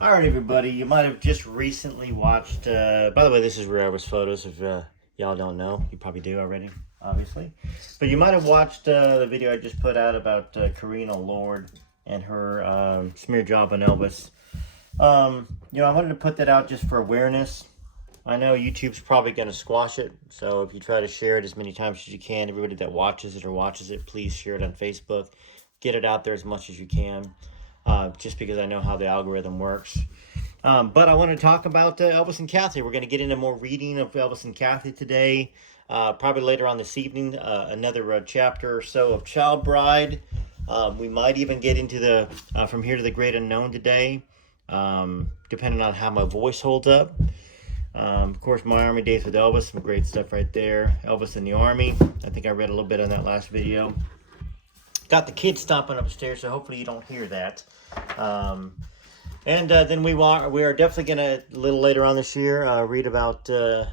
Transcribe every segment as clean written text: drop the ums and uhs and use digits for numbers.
All right, everybody. You might have just recently watched. By the way, this is Rare Elvis photos. If y'all don't know, you probably do already, obviously. But you might have watched the video I just put out about Karina Lord and her smear job on Elvis. I wanted to put that out just for awareness. I know YouTube's probably going to squash it, so if you try to share it as many times as you can, everybody that watches it, please share it on Facebook. Get it out there as much as you can, just because I know how the algorithm works. But I want to talk about Elvis and Kathy. We're going to get into more reading of Elvis and Kathy today. Probably later on this evening, another chapter or so of Child Bride. We might even get into the From Here to the Great Unknown today, depending on how my voice holds up. Of course, My Army Days with Elvis, some great stuff right there. Elvis in the Army. I think I read a little bit on that last video. Got the kids stomping upstairs, so hopefully you don't hear that. Then we are definitely going to, a little later on this year, read about a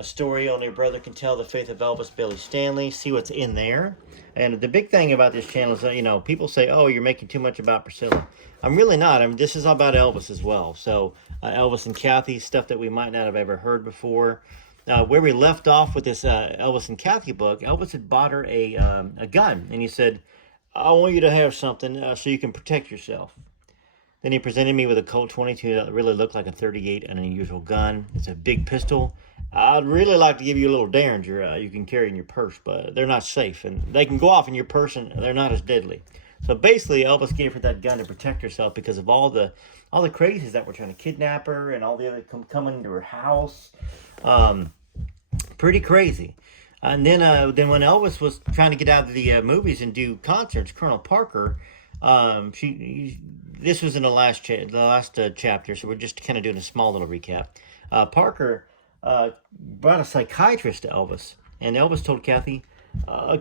story Only a Brother Can Tell, The Faith of Elvis, Billy Stanley, see what's in there. And the big thing about this channel is that, people say, oh, you're making too much about Priscilla. I'm really not. This is all about Elvis as well. So Elvis and Kathy, stuff that we might not have ever heard before. Where we left off with this Elvis and Kathy book, Elvis had bought her a gun. And he said, I want you to have something so you can protect yourself. Then he presented me with a Colt 22 that really looked like a 38, an unusual gun. It's a big pistol. I'd really like to give you a little Derringer you can carry in your purse, but they're not safe. And they can go off in your purse, and they're not as deadly. So basically, Elvis gave her that gun to protect herself because of all the crazies that were trying to kidnap her and all the other coming into her house. Pretty crazy. And then when Elvis was trying to get out of the movies and do concerts, Colonel Parker, this was in the last chapter, so we're just kind of doing a small little recap. Parker brought a psychiatrist to Elvis, and Elvis told Kathy,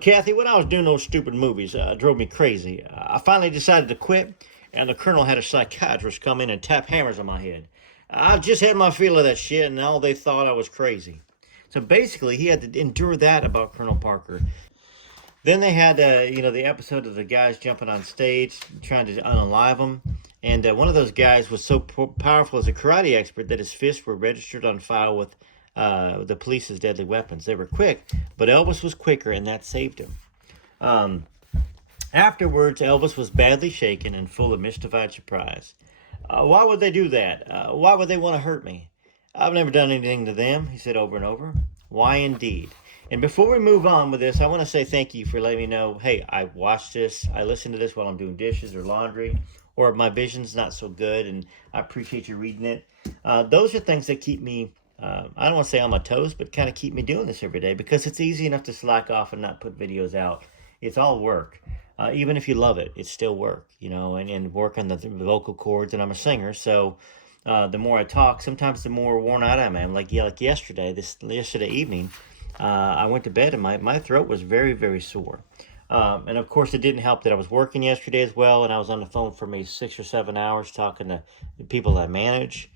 Kathy, when I was doing those stupid movies, drove me crazy. I finally decided to quit, and the colonel had a psychiatrist come in and tap hammers on my head. I just had my feel of that shit, and all they thought I was crazy. So basically, he had to endure that about Colonel Parker. Then they had, the episode of the guys jumping on stage, trying to unalive him. And one of those guys was so powerful as a karate expert that his fists were registered on file with the police's deadly weapons. They were quick, but Elvis was quicker, and that saved him. Afterwards, Elvis was badly shaken and full of mystified surprise. Why would they do that? Why would they want to hurt me? I've never done anything to them, he said over and over. Why indeed? And before we move on with this, I want to say thank you for letting me know, hey, I watched this, I listened to this while I'm doing dishes or laundry, or my vision's not so good, and I appreciate you reading it. Those are things that keep me, I don't want to say on my toes, but kind of keep me doing this every day, because it's easy enough to slack off and not put videos out. It's all work. Even if you love it, it's still work, and work on the vocal cords, and I'm a singer, so the more I talk, sometimes the more worn out I am. Like yesterday evening, I went to bed and my throat was very, very sore. And of course, it didn't help that I was working yesterday as well, and I was on the phone for maybe 6 or 7 hours talking to the people I manage.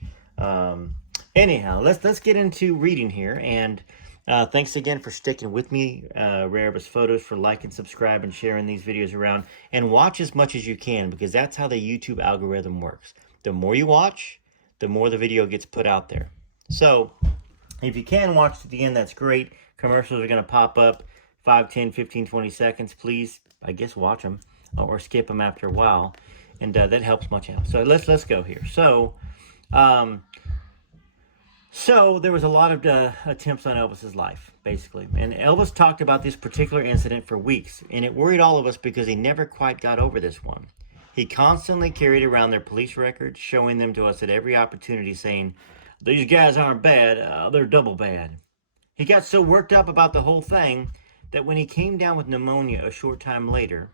Anyhow, let's get into reading here, and thanks again for sticking with me, Rare Elvis Photos, for liking, subscribe, and sharing these videos around, and watch as much as you can, because that's how the YouTube algorithm works. The more you watch, the more the video gets put out there. So if you can watch to the end, that's great. Commercials are going to pop up 5, 10, 15, 20 seconds. Please, I guess, watch them or skip them after a while, and that helps my channel. So let's go here. So there was a lot of attempts on Elvis's life, basically. And Elvis talked about this particular incident for weeks, and it worried all of us because he never quite got over this one. He constantly carried around their police records, showing them to us at every opportunity, saying, these guys aren't bad, they're double bad. He got so worked up about the whole thing that when he came down with pneumonia a short time later,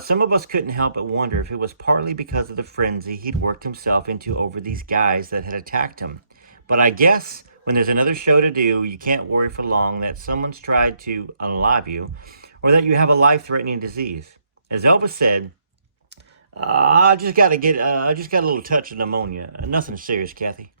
some of us couldn't help but wonder if it was partly because of the frenzy he'd worked himself into over these guys that had attacked him. But I guess when there's another show to do, you can't worry for long that someone's tried to unalive you or that you have a life-threatening disease. As Elvis said, I just got a little touch of pneumonia. Nothing serious, Kathy.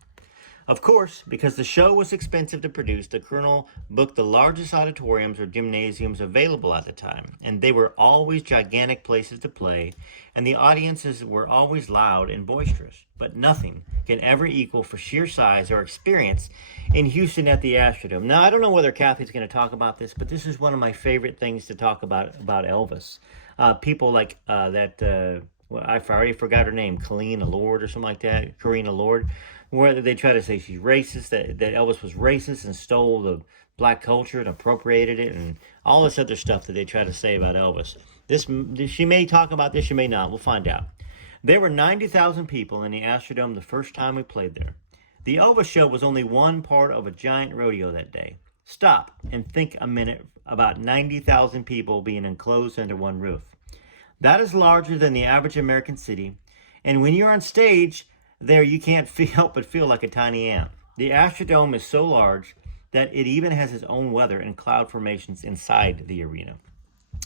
Of course, because the show was expensive to produce, the Colonel booked the largest auditoriums or gymnasiums available at the time, and they were always gigantic places to play, and the audiences were always loud and boisterous. But nothing can ever equal for sheer size or experience in Houston at the Astrodome. Now, I don't know whether Kathy's going to talk about this, but this is one of my favorite things to talk about Elvis. People like well, I already forgot her name, Colleen Lord or something like that, Karina Lord, where they try to say she's racist, that Elvis was racist and stole the black culture and appropriated it, and all this other stuff that they try to say about Elvis. She may talk about this, she may not. We'll find out. There were 90,000 people in the Astrodome the first time we played there. The Elvis show was only one part of a giant rodeo that day. Stop and think a minute about 90,000 people being enclosed under one roof. That is larger than the average American city, and when you're on stage there, you can't help but feel like a tiny ant. The Astrodome is so large that it even has its own weather and cloud formations inside the arena.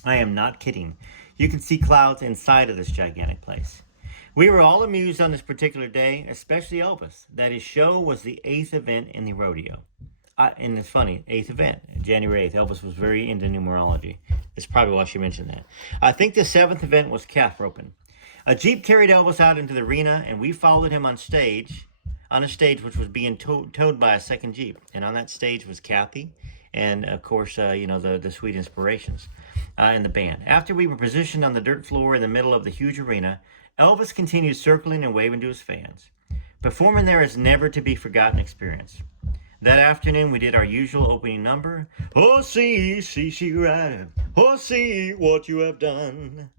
I am not kidding. You can see clouds inside of this gigantic place. We were all amused on this particular day, especially Elvis, that his show was the 8th event in the rodeo. And it's funny, 8th event, January 8th. Elvis was very into numerology. That's probably why she mentioned that. I think the 7th event was calf roping. A Jeep carried Elvis out into the arena, and we followed him on a stage which was being towed by a second Jeep. And on that stage was Kathy and, of course, the Sweet Inspirations and the band. After we were positioned on the dirt floor in the middle of the huge arena, Elvis continued circling and waving to his fans. Performing there is never to be forgotten experience. That afternoon, we did our usual opening number. Oh, see, she rider. Oh, see what you have done.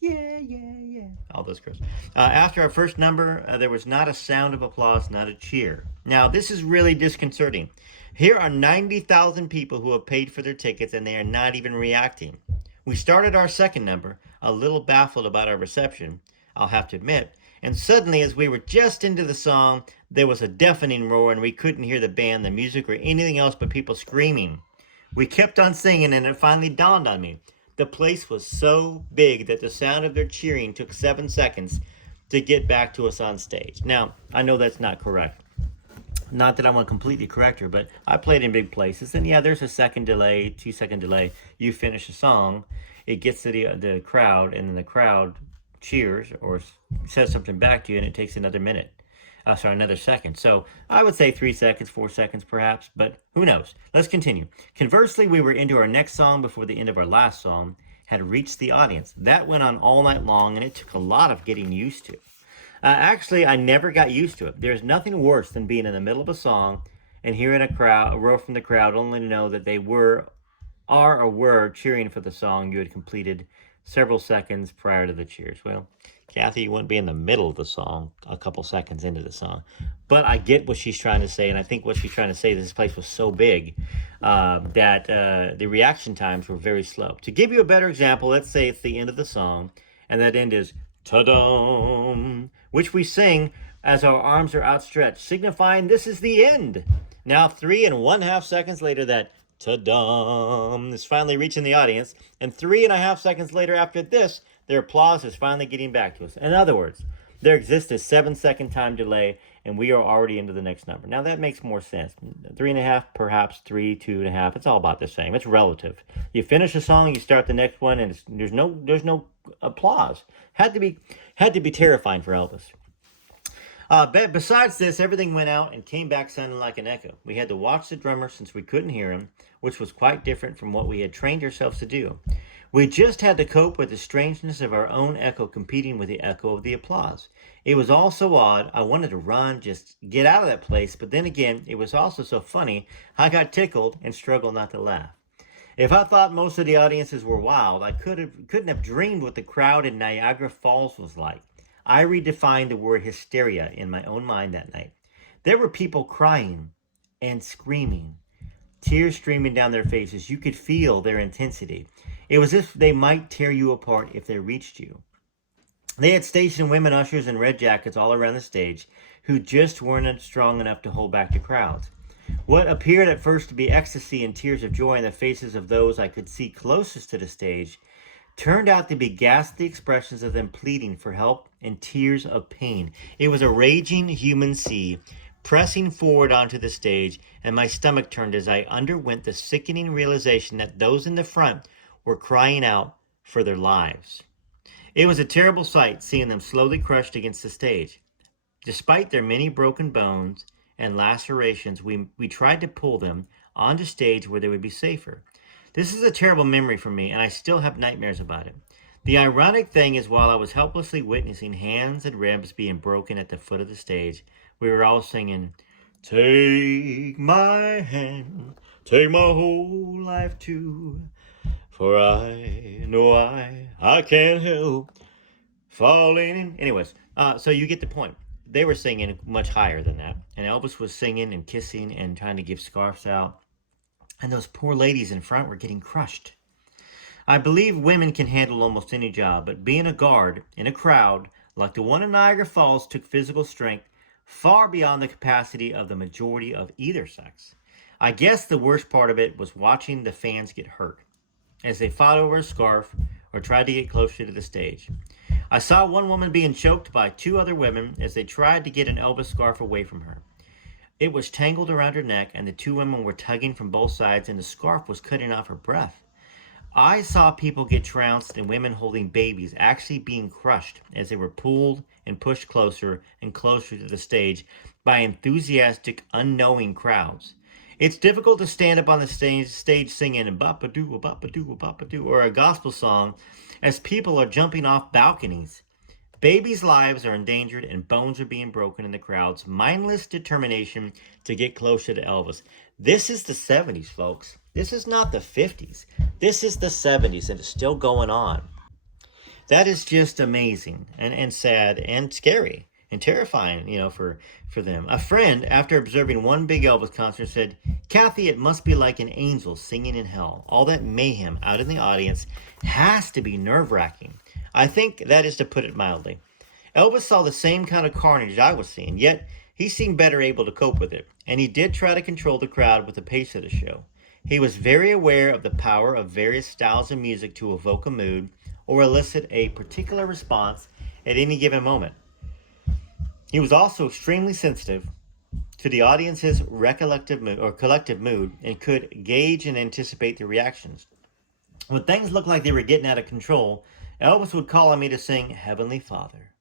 Yeah, yeah, yeah. All those girls. After our first number, there was not a sound of applause, not a cheer. Now, this is really disconcerting. Here are 90,000 people who have paid for their tickets, and they are not even reacting. We started our second number, a little baffled about our reception, I'll have to admit. And suddenly, as we were just into the song, there was a deafening roar, and we couldn't hear the band, the music, or anything else but people screaming. We kept on singing, and it finally dawned on me. The place was so big that the sound of their cheering took 7 seconds to get back to us on stage. Now, I know that's not correct. Not that I want to completely correct her, but I played in big places, and yeah, there's a 2-second delay. You finish a song, it gets to the crowd, and then the crowd cheers or says something back to you, and it takes another second. So I would say 3 seconds, 4 seconds perhaps, but who knows? Let's continue. Conversely, we were into our next song before the end of our last song had reached the audience. That went on all night long, and it took a lot of getting used to. Actually, I never got used to it. There's nothing worse than being in the middle of a song and hearing a roar from the crowd only to know that they were cheering for the song you had completed several seconds prior to the cheers. Well, Kathy, you wouldn't be in the middle of the song a couple seconds into the song. But I get what she's trying to say, and I think what she's trying to say is this place was so big that the reaction times were very slow. To give you a better example, let's say it's the end of the song, and that end is ta-dum, which we sing as our arms are outstretched, signifying this is the end. Now, 3.5 seconds later, that ta-dum is finally reaching the audience, and 3.5 seconds later after this, their applause is finally getting back to us. In other words, there exists a 7-second time delay, and we are already into the next number. Now, that makes more sense. 3.5, perhaps 3, 2.5. It's all about the same. It's relative. You finish a song, you start the next one, and there's no applause. Had to be terrifying for Elvis. But besides this, everything went out and came back sounding like an echo. We had to watch the drummer since we couldn't hear him, which was quite different from what we had trained ourselves to do. We just had to cope with the strangeness of our own echo competing with the echo of the applause. It was all so odd. I wanted to run, just get out of that place, but then again, it was also so funny, I got tickled and struggled not to laugh. If I thought most of the audiences were wild, I couldn't have dreamed what the crowd in Niagara Falls was like. I redefined the word hysteria in my own mind that night. There were people crying and screaming, tears streaming down their faces. You could feel their intensity. It was as if they might tear you apart if they reached you. They had stationed women ushers in red jackets all around the stage who just weren't strong enough to hold back the crowds. What appeared at first to be ecstasy and tears of joy in the faces of those I could see closest to the stage turned out to be ghastly expressions of them pleading for help and tears of pain. It was a raging human sea, pressing forward onto the stage, and my stomach turned as I underwent the sickening realization that those in the front were crying out for their lives. It was a terrible sight seeing them slowly crushed against the stage. Despite their many broken bones and lacerations, we tried to pull them onto stage where they would be safer. This is a terrible memory for me, and I still have nightmares about it. The ironic thing is, while I was helplessly witnessing hands and ribs being broken at the foot of the stage, we were all singing, "Take my hand, take my whole life too, for I know I can't help falling in." Anyways, so you get the point. They were singing much higher than that, and Elvis was singing and kissing and trying to give scarves out, and those poor ladies in front were getting crushed. I believe women can handle almost any job, but being a guard in a crowd like the one in Niagara Falls took physical strength far beyond the capacity of the majority of either sex. I guess the worst part of it was watching the fans get hurt as they fought over a scarf or tried to get closer to the stage. I saw one woman being choked by two other women as they tried to get an Elvis scarf away from her. It was tangled around her neck, and the two women were tugging from both sides, and the scarf was cutting off her breath. I saw people get trounced and women holding babies actually being crushed as they were pulled and pushed closer and closer to the stage by enthusiastic, unknowing crowds. It's difficult to stand up on the stage singing a bop-a-doo, a bop-a-doo, a bop-a-doo, or a gospel song as people are jumping off balconies. Babies' lives are endangered and bones are being broken in the crowd's mindless determination to get closer to Elvis. This is the 70s, folks. This is not the 50s. This is the 70s, and it's still going on. That is just amazing and sad and scary and terrifying, for them. A friend, after observing one big Elvis concert, said, "Kathy, it must be like an angel singing in hell. All that mayhem out in the audience has to be nerve-wracking." I think that is to put it mildly. Elvis saw the same kind of carnage I was seeing, yet he seemed better able to cope with it, and he did try to control the crowd with the pace of the show. He was very aware of the power of various styles of music to evoke a mood or elicit a particular response at any given moment. He was also extremely sensitive to the audience's collective mood and could gauge and anticipate the reactions. When things looked like they were getting out of control, Elvis would call on me to sing Heavenly Father,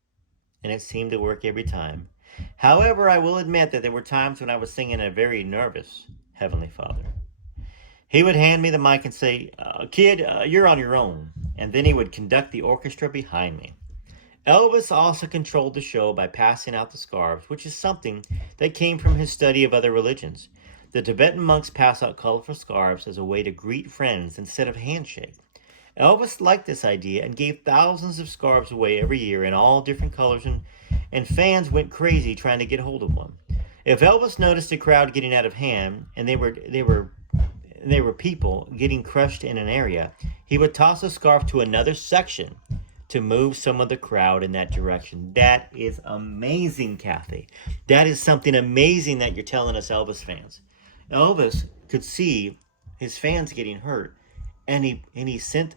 and it seemed to work every time. However, I will admit that there were times when I was singing a very nervous Heavenly Father. He would hand me the mic and say, "Kid, you're on your own," and then he would conduct the orchestra behind me. Elvis also controlled the show by passing out the scarves, which is something that came from his study of other religions. The Tibetan monks pass out colorful scarves as a way to greet friends instead of handshake. Elvis liked this idea and gave thousands of scarves away every year in all different colors, and fans went crazy trying to get hold of one. If Elvis noticed a crowd getting out of hand and there were people getting crushed in an area, he would toss a scarf to another section to move some of the crowd in that direction. That is amazing, Kathy. That is something amazing that you're telling us, Elvis fans. Elvis could see his fans getting hurt, and he sent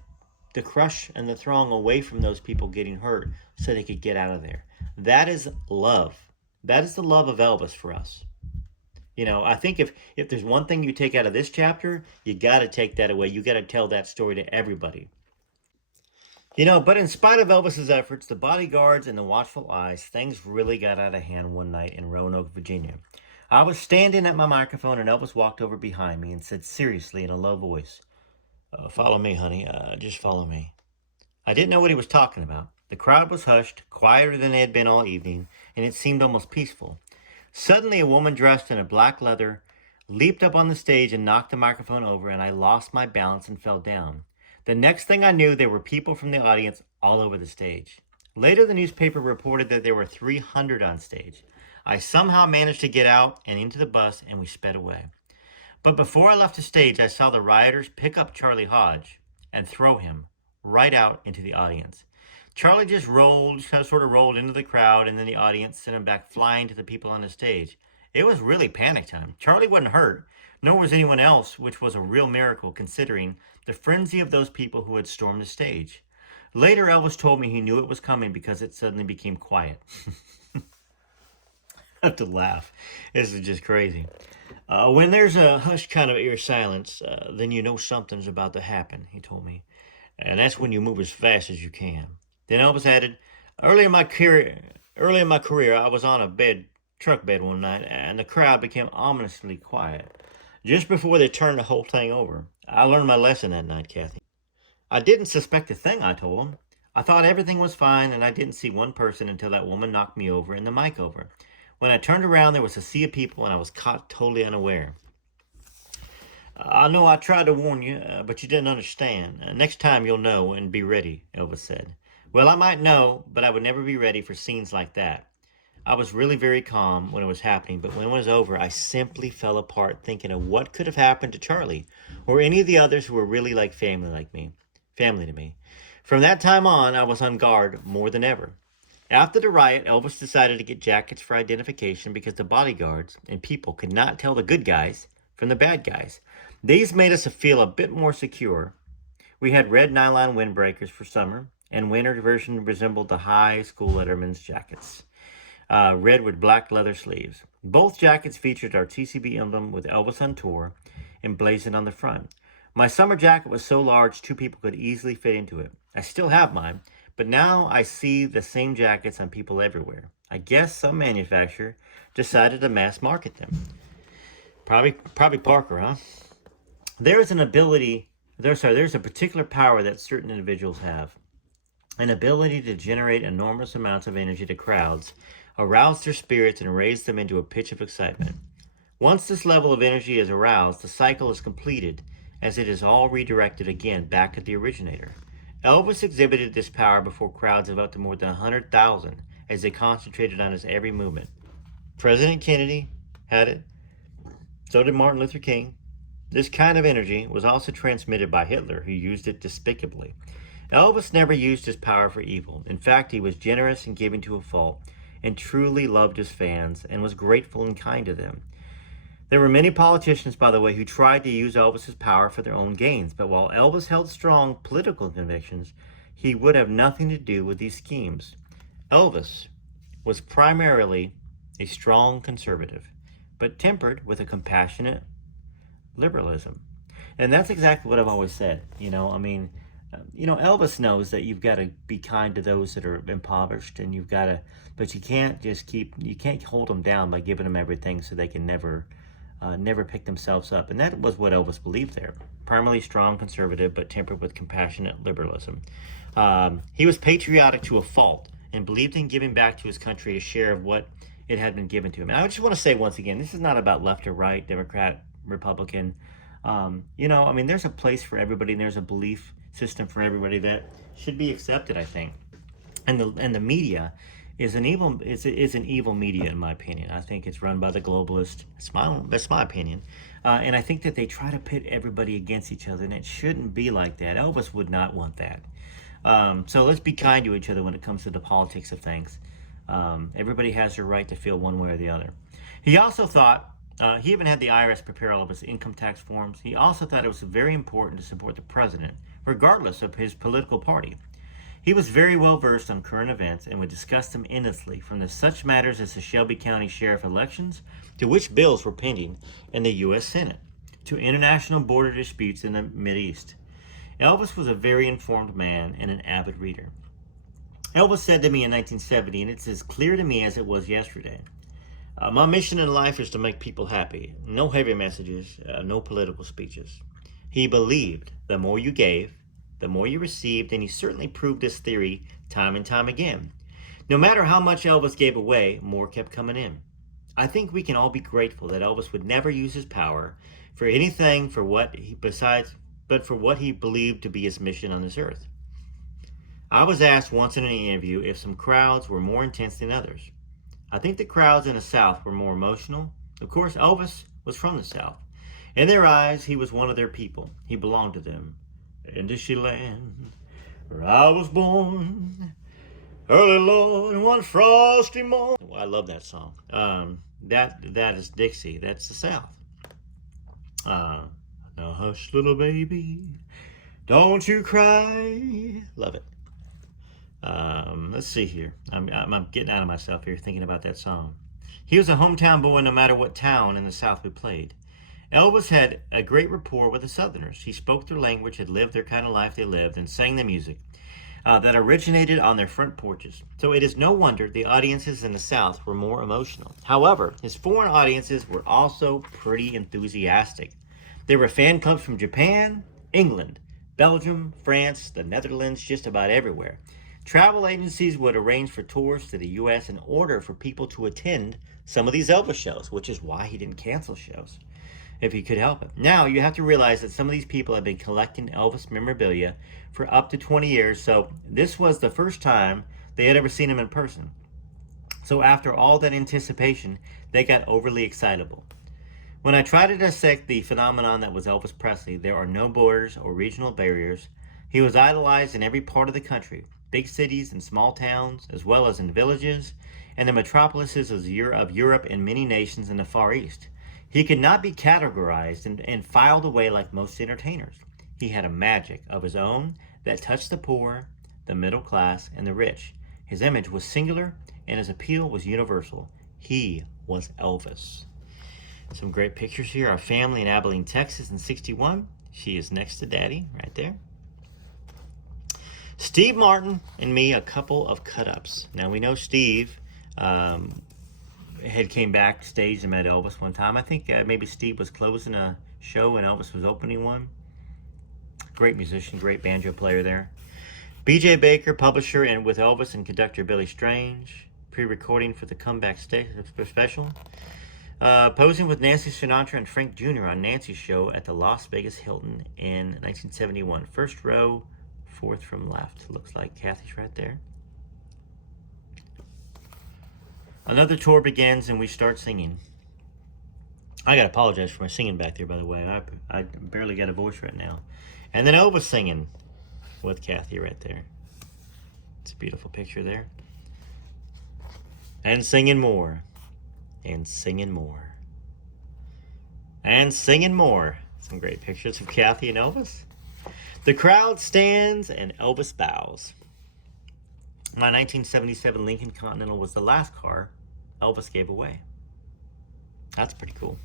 the crush and the throng away from those people getting hurt so they could get out of there. That is love. That is the love of Elvis for us. I think if there's one thing you take out of this chapter, you got to take that away. You got to tell that story to everybody. But in spite of Elvis's efforts, the bodyguards and the watchful eyes, things really got out of hand one night in Roanoke, Virginia. I was standing at my microphone and Elvis walked over behind me and said seriously in a low voice, "Follow me, honey. Just follow me." I didn't know what he was talking about. The crowd was hushed, quieter than they had been all evening, and it seemed almost peaceful. Suddenly, a woman dressed in a black leather leaped up on the stage and knocked the microphone over, and I lost my balance and fell down. The next thing I knew, there were people from the audience all over the stage. Later, the newspaper reported that there were 300 on stage. I somehow managed to get out and into the bus, and we sped away. But before I left the stage, I saw the rioters pick up Charlie Hodge and throw him right out into the audience. Charlie just sort of rolled into the crowd, and then the audience sent him back flying to the people on the stage. It was really panic time. Charlie wasn't hurt, nor was anyone else, which was a real miracle considering the frenzy of those people who had stormed the stage. Later, Elvis told me he knew it was coming because it suddenly became quiet. have to laugh. This is just crazy. When there's a hushed kind of ear silence, then you know something's about to happen, he told me. And that's when you move as fast as you can. Then Elvis added, early in my career, I was on a truck bed one night, and the crowd became ominously quiet. Just before they turned the whole thing over, I learned my lesson that night, Kathy. I didn't suspect a thing, I told him. I thought everything was fine, and I didn't see one person until that woman knocked me over and the mic over. When I turned around, there was a sea of people, and I was caught totally unaware. I know I tried to warn you, but you didn't understand. Next time you'll know and be ready, Elvis said. Well, I might know, but I would never be ready for scenes like that. I was really very calm when it was happening, but when it was over, I simply fell apart thinking of what could have happened to Charlie or any of the others who were really like family to me. From that time on, I was on guard more than ever. After the riot, Elvis decided to get jackets for identification because the bodyguards and people could not tell the good guys from the bad guys. These made us feel a bit more secure. We had red nylon windbreakers for summer, and winter version resembled the high school letterman's jackets, red with black leather sleeves. Both jackets featured our TCB emblem with Elvis on tour emblazoned on the front. My summer jacket was so large 2 people could easily fit into it. I still have mine, but now I see the same jackets on people everywhere. I guess some manufacturer decided to mass market them. Probably Parker, huh? There's a particular power that certain individuals have. An ability to generate enormous amounts of energy to crowds, arouse their spirits, and raise them into a pitch of excitement. Once this level of energy is aroused, the cycle is completed, as it is all redirected again back at the originator. Elvis exhibited this power before crowds of up to more than 100,000 as they concentrated on his every movement. President Kennedy had it. So did Martin Luther King. This kind of energy was also transmitted by Hitler, who used it despicably. Elvis never used his power for evil. In fact, he was generous and giving to a fault, and truly loved his fans, and was grateful and kind to them. There were many politicians, by the way, who tried to use Elvis's power for their own gains, but while Elvis held strong political convictions, he would have nothing to do with these schemes. Elvis was primarily a strong conservative, but tempered with a compassionate liberalism. And that's exactly what I've always said. Elvis knows that you've got to be kind to those that are impoverished, and but you can't hold them down by giving them everything so they can never pick themselves up. And that was what Elvis believed there. Primarily strong conservative, but tempered with compassionate liberalism. He was patriotic to a fault and believed in giving back to his country a share of what it had been given to him. And I just want to say once again, this is not about left or right, Democrat, Republican. There's a place for everybody, and there's a belief system for everybody that should be accepted, I think. And the media is an evil media, in my opinion. I think it's run by the globalists. That's my opinion. And I think that they try to pit everybody against each other, and it shouldn't be like that. Elvis would not want that. So let's be kind to each other when it comes to the politics of things. Everybody has their right to feel one way or the other. He also thought, he even had the IRS prepare all of his income tax forms. He also thought it was very important to support the president, regardless of his political party. He was very well versed on current events and would discuss them endlessly, from such matters as the Shelby County Sheriff elections, to which bills were pending in the U.S. Senate, to international border disputes in the Mideast. Elvis was a very informed man and an avid reader. Elvis said to me in 1970, and it's as clear to me as it was yesterday, my mission in life is to make people happy. No heavy messages, no political speeches. He believed the more you gave, the more you received, and he certainly proved this theory time and time again. No matter how much Elvis gave away, more kept coming in. I think we can all be grateful that Elvis would never use his power for anything but for what he believed to be his mission on this earth. I was asked once in an interview if some crowds were more intense than others. I think the crowds in the South were more emotional. Of course, Elvis was from the South. In their eyes, he was one of their people. He belonged to them. In this land where I was born, early Lord, one frosty morn. Well, I love that song. That is Dixie. That's the South. Now hush, little baby, don't you cry. Love it. Let's see here. I'm getting out of myself here thinking about that song. He was a hometown boy no matter what town in the South we played. Elvis had a great rapport with the Southerners. He spoke their language, had lived their kind of life they lived, and sang the music that originated on their front porches. So it is no wonder the audiences in the South were more emotional. However, his foreign audiences were also pretty enthusiastic. There were fan clubs from Japan, England, Belgium, France, the Netherlands, just about everywhere. Travel agencies would arrange for tours to the U.S. in order for people to attend some of these Elvis shows, which is why he didn't cancel shows if he could help it. Now, you have to realize that some of these people have been collecting Elvis memorabilia for up to 20 years, so this was the first time they had ever seen him in person. So after all that anticipation, they got overly excitable. When I try to dissect the phenomenon that was Elvis Presley, there are no borders or regional barriers. He was idolized in every part of the country, big cities and small towns, as well as in villages, and the metropolises of Europe and many nations in the Far East. He could not be categorized and filed away like most entertainers. He had a magic of his own that touched the poor, the middle class, and the rich. His image was singular, and his appeal was universal. He was Elvis. Some great pictures here. Our family in Abilene, Texas in '61. She is next to Daddy, right there. Steve Martin and me, a couple of cut-ups. Now, we know Steve had came backstage and met Elvis one time. I think maybe Steve was closing a show and Elvis was opening one. Great musician, great banjo player there. B.J. Baker, publisher, and with Elvis and conductor Billy Strange, pre-recording for the comeback special. Posing with Nancy Sinatra and Frank Jr. on Nancy's show at the Las Vegas Hilton in 1971. First row, fourth from left. Looks like Kathy's right there. Another tour begins and we start singing. I gotta apologize for my singing back there, by the way. I barely got a voice right now. And then Elvis singing with Kathy right there. It's a beautiful picture there. And singing more. And singing more. And singing more. Some great pictures of Kathy and Elvis. The crowd stands and Elvis bows. My 1977 Lincoln Continental was the last car Elvis gave away. That's pretty cool.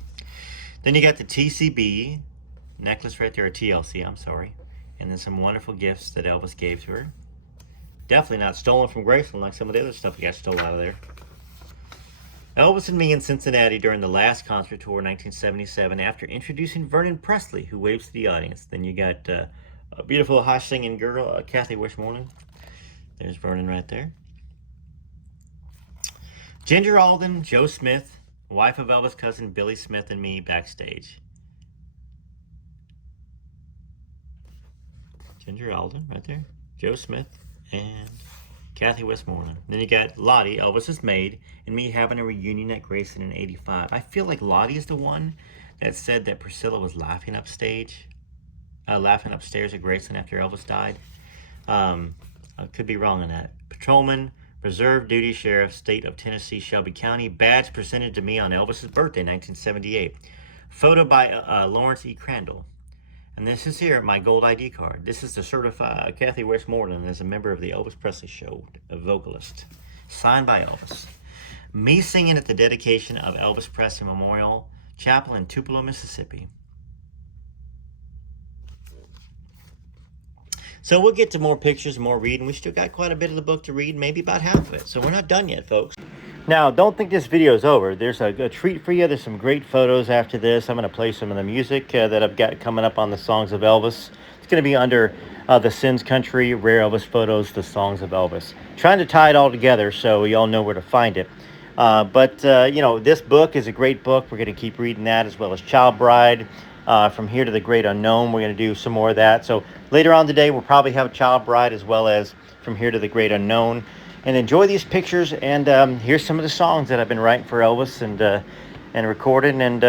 Then you got the TCB necklace right there, or TLC, I'm sorry. And then some wonderful gifts that Elvis gave to her. Definitely not stolen from Graceland like some of the other stuff he got stolen out of there. Elvis and me in Cincinnati during the last concert tour in 1977 after introducing Vernon Presley, who waves to the audience. Then you got a beautiful high singing girl, Kathy Westmoreland. There's Vernon right there. Ginger Alden, Joe Smith, wife of Elvis' cousin Billy Smith, and me backstage. Ginger Alden right there. Joe Smith and Kathy Westmoreland. Then you got Lottie, Elvis's maid, and me having a reunion at Graceland in '85. I feel like Lottie is the one that said that Priscilla was laughing upstairs at Graceland after Elvis died. I could be wrong on that. Patrolman, Reserve Duty Sheriff, State of Tennessee, Shelby County. Badge presented to me on Elvis's birthday, 1978. Photo by Lawrence E. Crandall. And this is here, my gold ID card. This is the certified Kathy Westmoreland as a member of the Elvis Presley Show, a vocalist. Signed by Elvis. Me singing at the dedication of Elvis Presley Memorial Chapel in Tupelo, Mississippi. So we'll get to more pictures, more reading. We still got quite a bit of the book to read, maybe about half of it. So we're not done yet, folks. Now, don't think this video is over. There's a treat for you. There's some great photos after this. I'm going to play some of the music that I've got coming up on the Songs of Elvis. It's going to be under the Sins Country, Rare Elvis Photos, the Songs of Elvis. Trying to tie it all together so you all know where to find it. You know, this book is a great book. We're going to keep reading that, as well as Child Bride. From Here to the Great Unknown, we're going to do some more of that. So later on today, we'll probably have Child Bride as well as From Here to the Great Unknown. And enjoy these pictures. And here's some of the songs that I've been writing for Elvis and recording. And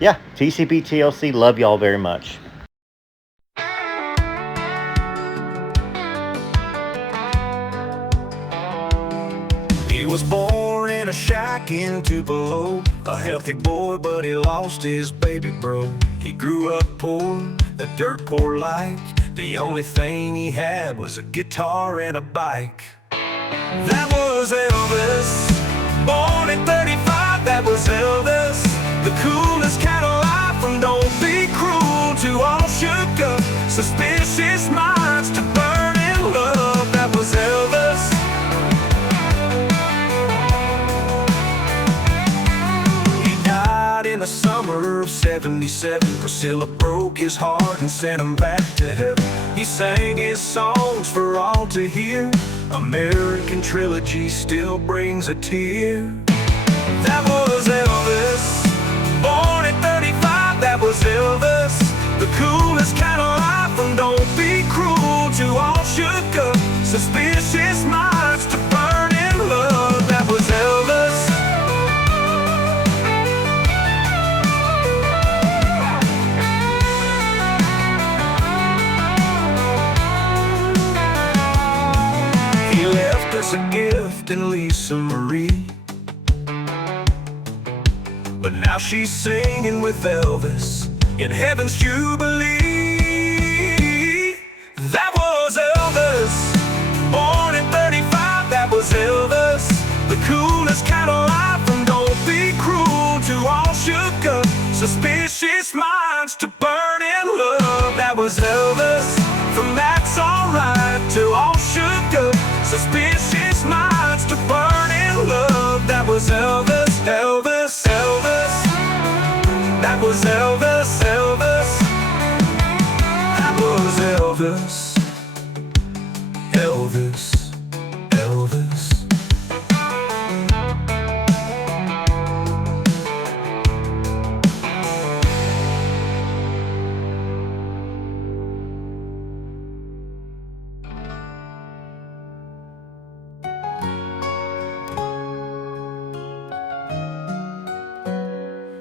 yeah, TCB TLC, love y'all very much. He was born in a shack in Tupelo, a healthy boy, but he lost his baby bro. He grew up poor, a dirt poor life. The only thing he had was a guitar and a bike. That was Elvis, born in 35 the summer of '77, Priscilla broke his heart and sent him back to heaven. He sang his songs for all to hear. American Trilogy still brings a tear. That was Elvis, born at 35, that was Elvis. The coolest cat on life, and don't be cruel to all shook up suspicious minds to burn in love. That was Elvis. He left us a gift in Lisa Marie, but now she's singing with Elvis in heaven's jubilee. That was Elvis, born in 35, that was Elvis. The coolest cat alive, and don't be cruel to all shook up suspicious minds to burn in love. That was Elvis, from that's alright to all shook up suspicious minds to burn in love. That was Elvis, Elvis, Elvis. That was Elvis, Elvis. That was Elvis, Elvis, Elvis.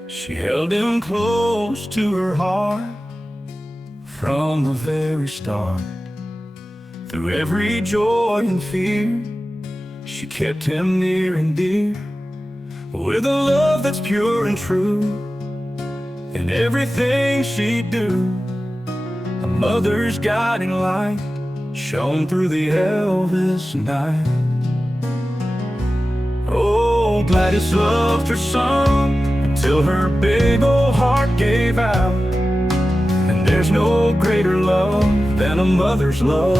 She held him close to her heart from the very start. Through every joy and fear, she kept him near and dear, with a love that's pure and true. In everything she'd do, a mother's guiding light shone through the Elvis night. Oh, Gladys loved her son till her big old heart gave out. And there's no greater love than a mother's love.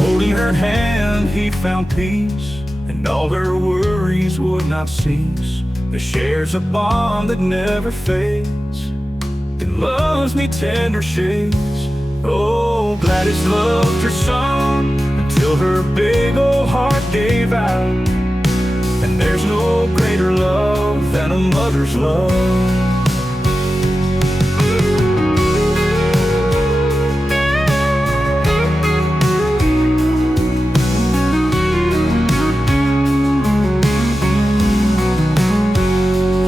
Holding her hand, he found peace, and all her worries would not cease. There shares a bond that never fades. It loves me tender shades. Oh, Gladys loved her son until her big old heart gave out. And there's no greater love than a mother's love.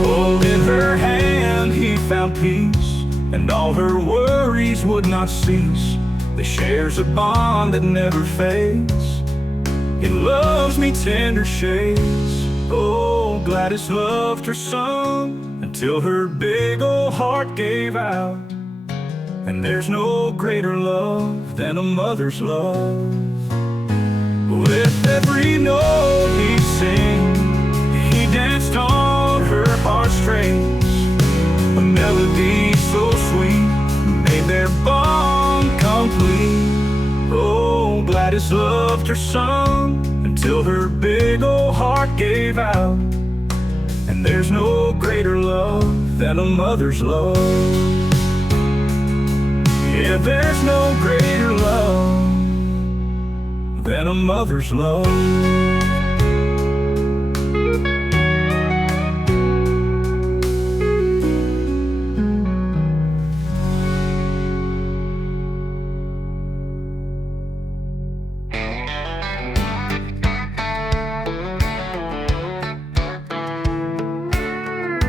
Holding her hand, he found peace, and all her worries would not cease. They shares a bond that never fades. It loves me tender shades. Oh, Gladys loved her son until her big old heart gave out. And there's no greater love than a mother's love. With every note he'd sing, he danced on her heartstrings. A melody so sweet made their bond complete. Oh, Gladys loved her son until her big old heart gave out. And there's no greater love than a mother's love. Yeah, there's no greater love than a mother's love.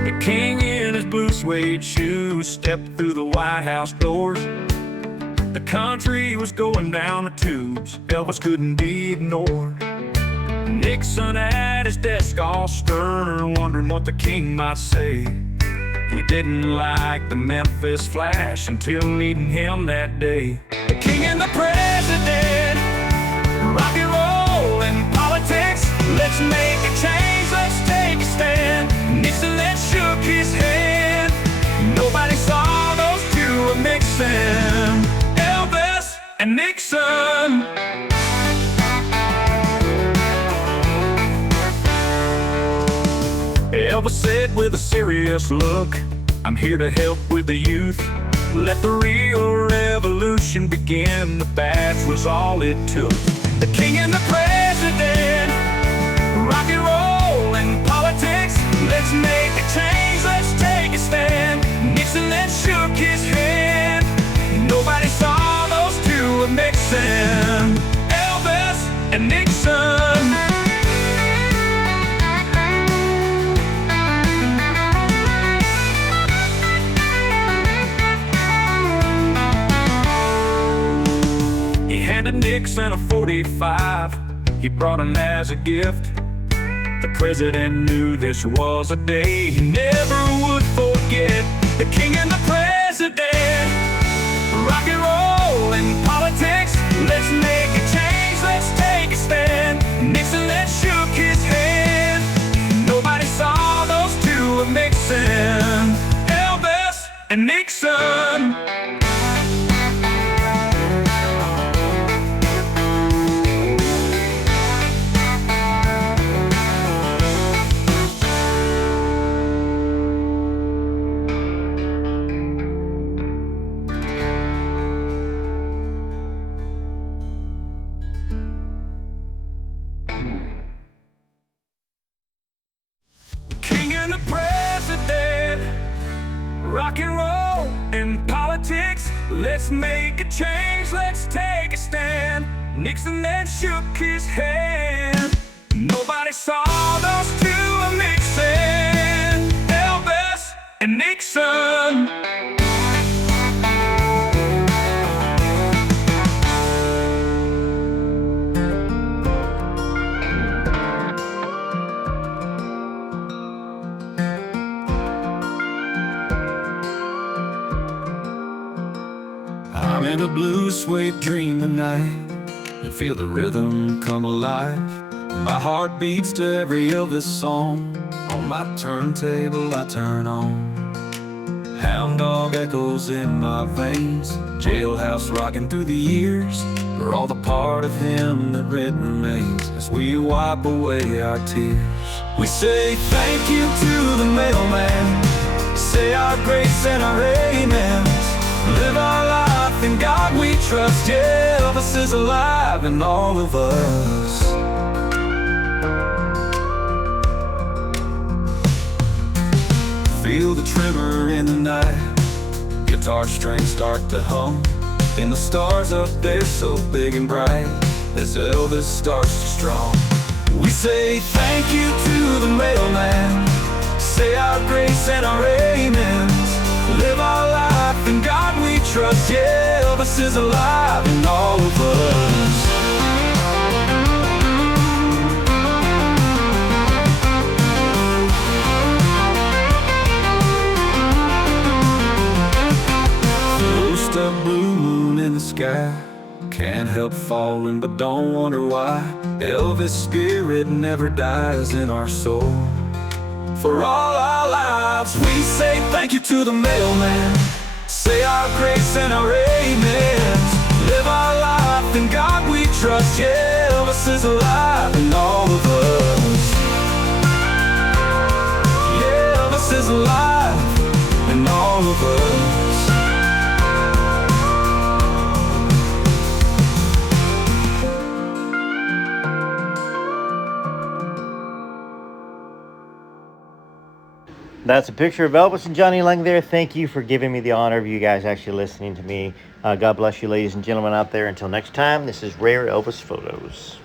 The king in his blue suede shoes stepped through the White House doors. The country was going down the tubes, Elvis couldn't be ignored. Nixon at his desk all stern, wondering what the king might say. He didn't like the Memphis Flash until meeting him that day. The king and the president, rock and roll and politics. Let's make a change, let's take a stand. Nixon then shook his head. Nobody saw those two a mixing, Elvis and Nixon. Elvis said with a serious look, I'm here to help with the youth. Let the real revolution begin. The badge was all it took. The king and the president, rock and roll and politics. Let's make a change, let's take a stand. Nixon then shook his hand. Nobody saw those two a mixing. Elvis and Nixon. He handed Nixon a 45. He brought him as a gift. The president knew this was a day he never would forget. The king and the president, rock and roll and politics. Let's make a change, let's take a stand. Nixon then shook his hand. Nobody saw those two a mixing. Elvis and Nixon. The president, rock and roll and politics. Let's make a change, let's take a stand. Nixon then shook his hand. Nobody saw those two a mixing. Elvis and Nixon. I'm in a blue suede dream tonight, and feel the rhythm come alive. My heart beats to every Elvis song. On my turntable I turn on. Hound dog echoes in my veins. Jailhouse rocking through the years. We're all the part of him that red remains as we wipe away our tears. We say thank you to the mailman. Say our grace and our amens. Live our life in God we trust. Yeah, Elvis is alive in all of us. Feel the tremor in the night. Guitar strings start to hum. And the stars up there so big and bright as Elvis starts to strum. We say thank you to the mailman. Say our grace and our amens. Live our life in God we trust. Yeah, Elvis is alive in all of us. Just a blue moon in the sky. Can't help falling but don't wonder why. Elvis' spirit never dies in our soul. For all our lives we say thank you to the mailman. Say our grace and our amens. Live our life in God we trust. Yeah, Elvis is alive in all of us. Yeah, Elvis is alive in all of us. That's a picture of Elvis and Johnny Lang there. Thank you for giving me the honor of you guys actually listening to me. God bless you, ladies and gentlemen out there. Until next time, this is Rare Elvis Photos.